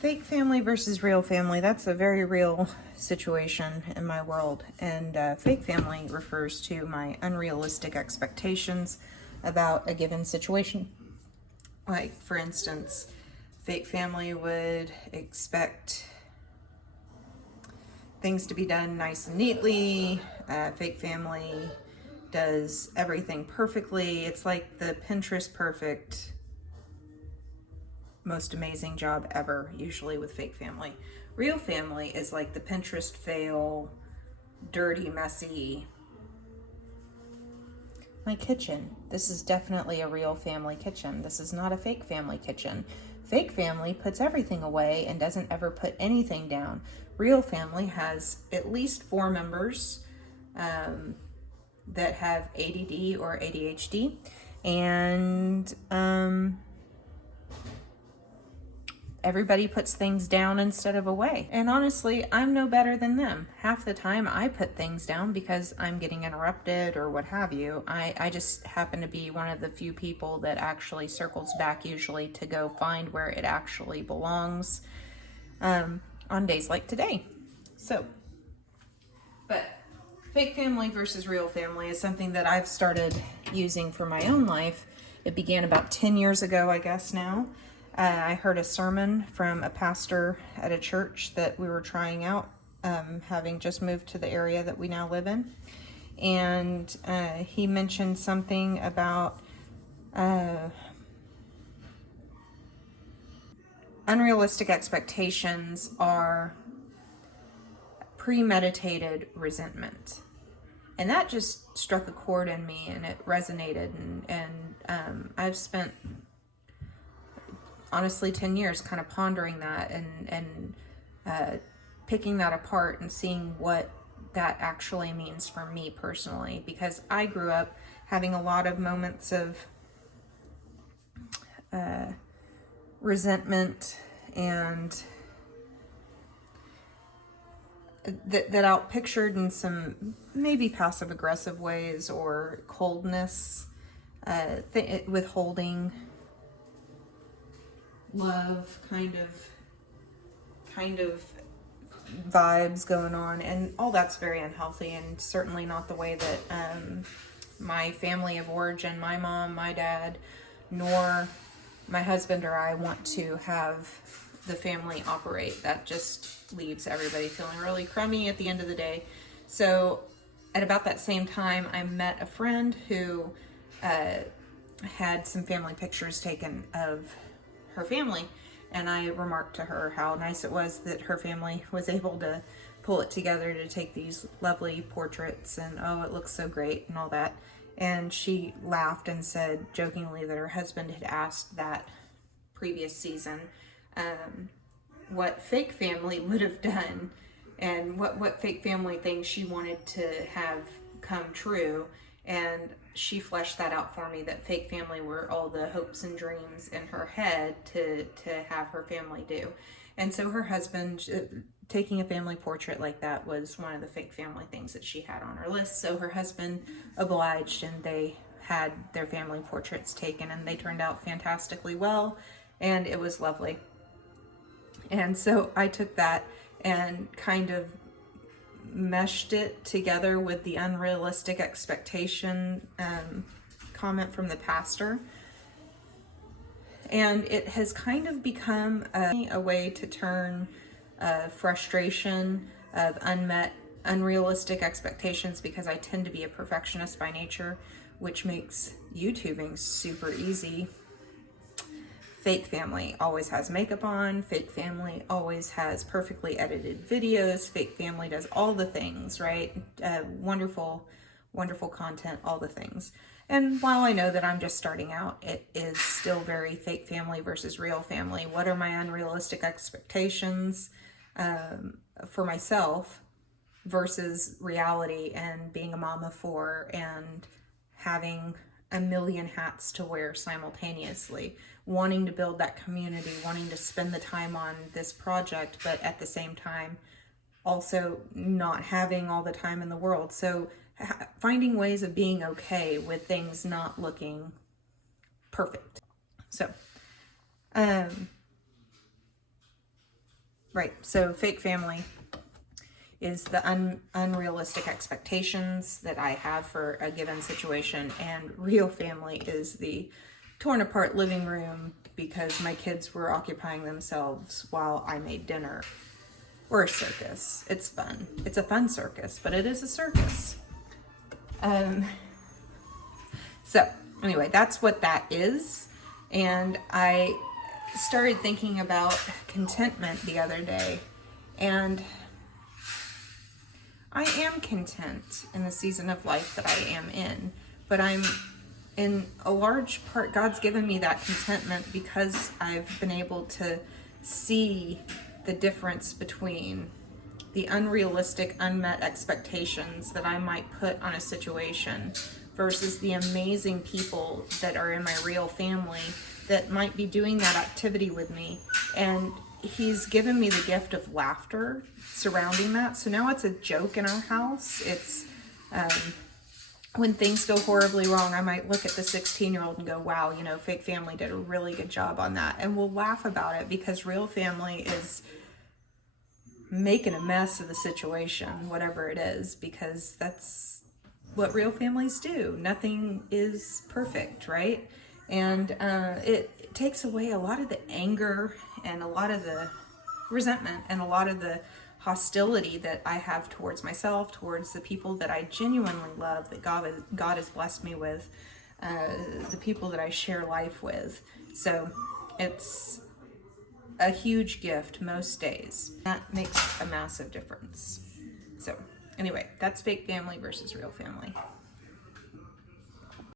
Fake family versus real family, that's a very real situation in my world. And fake family refers to my unrealistic expectations about a given situation. Like, for instance, fake family would expect things to be done nice and neatly. Fake family does everything perfectly. It's like the Pinterest perfect most amazing job ever, usually with fake family. Real family is like the Pinterest fail, dirty, messy. My kitchen. This is definitely a real family kitchen. This is not a fake family kitchen. Fake family puts everything away and doesn't ever put anything down. Real family has at least 4 members that have ADD or ADHD, and everybody puts things down instead of away. And honestly, I'm no better than them. Half the time I put things down because I'm getting interrupted or what have you. I just happen to be one of the few people that actually circles back usually to go find where it actually belongs on days like today. So, but fake family versus real family is something that I've started using for my own life. It began about 10 years ago, I guess now. I heard a sermon from a pastor at a church that we were trying out, having just moved to the area that we now live in. And he mentioned something about unrealistic expectations are premeditated resentment. And that just struck a chord in me, and it resonated. And I've spent honestly 10 years kind of pondering that and picking that apart and seeing what that actually means for me personally, because I grew up having a lot of moments of resentment and that out pictured in some maybe passive aggressive ways or coldness, withholding love kind of vibes going on, and all that's very unhealthy and certainly not the way that my family of origin, my mom, my dad, nor my husband or I want to have the family operate. That just leaves everybody feeling really crummy at the end of the day. So at about that same time, I met a friend who had some family pictures taken of her family, and I remarked to her how nice it was that her family was able to pull it together to take these lovely portraits, and oh, it looks so great and all that. And she laughed and said jokingly that her husband had asked that previous season what fake family would have done and what fake family things she wanted to have come true. And she fleshed that out for me, that fake family were all the hopes and dreams in her head to have her family do. And so her husband, taking a family portrait like that was one of the fake family things that she had on her list. So her husband obliged, and they had their family portraits taken, and they turned out fantastically well, and it was lovely. And so I took that and kind of meshed it together with the unrealistic expectation comment from the pastor. And it has kind of become a way to turn frustration of unrealistic expectations, because I tend to be a perfectionist by nature, which makes YouTubing super easy. Fake family always has makeup on. Fake family always has perfectly edited videos. Fake family does all the things, right? Wonderful, wonderful content, all the things. And while I know that I'm just starting out, it is still very fake family versus real family. What are my unrealistic expectations for myself versus reality, and being a mom of 4 and having a million hats to wear simultaneously, wanting to build that community, wanting to spend the time on this project, but at the same time also not having all the time in the world. So finding ways of being okay with things not looking perfect. So Right. So fake family is the unrealistic expectations that I have for a given situation, and real family is the torn apart living room because my kids were occupying themselves while I made dinner. Or a circus. It's fun. It's a fun circus, but it is a circus. So anyway, that's what that is. And I started thinking about contentment the other day, and I am content in the season of life that I am in, but I'm in a large part, God's given me that contentment because I've been able to see the difference between the unrealistic, unmet expectations that I might put on a situation versus the amazing people that are in my real family that might be doing that activity with me. And He's given me the gift of laughter surrounding that. So now it's a joke in our house. It's when things go horribly wrong, I might look at the 16-year-old and go, wow, you know, fake family did a really good job on that. And we'll laugh about it because real family is making a mess of the situation, whatever it is, because that's what real families do. Nothing is perfect, right? And it takes away a lot of the anger and a lot of the resentment and a lot of the hostility that I have towards myself, towards the people that I genuinely love, that God has blessed me with, the people that I share life with. So it's a huge gift most days. That makes a massive difference. So anyway, that's fake family versus real family.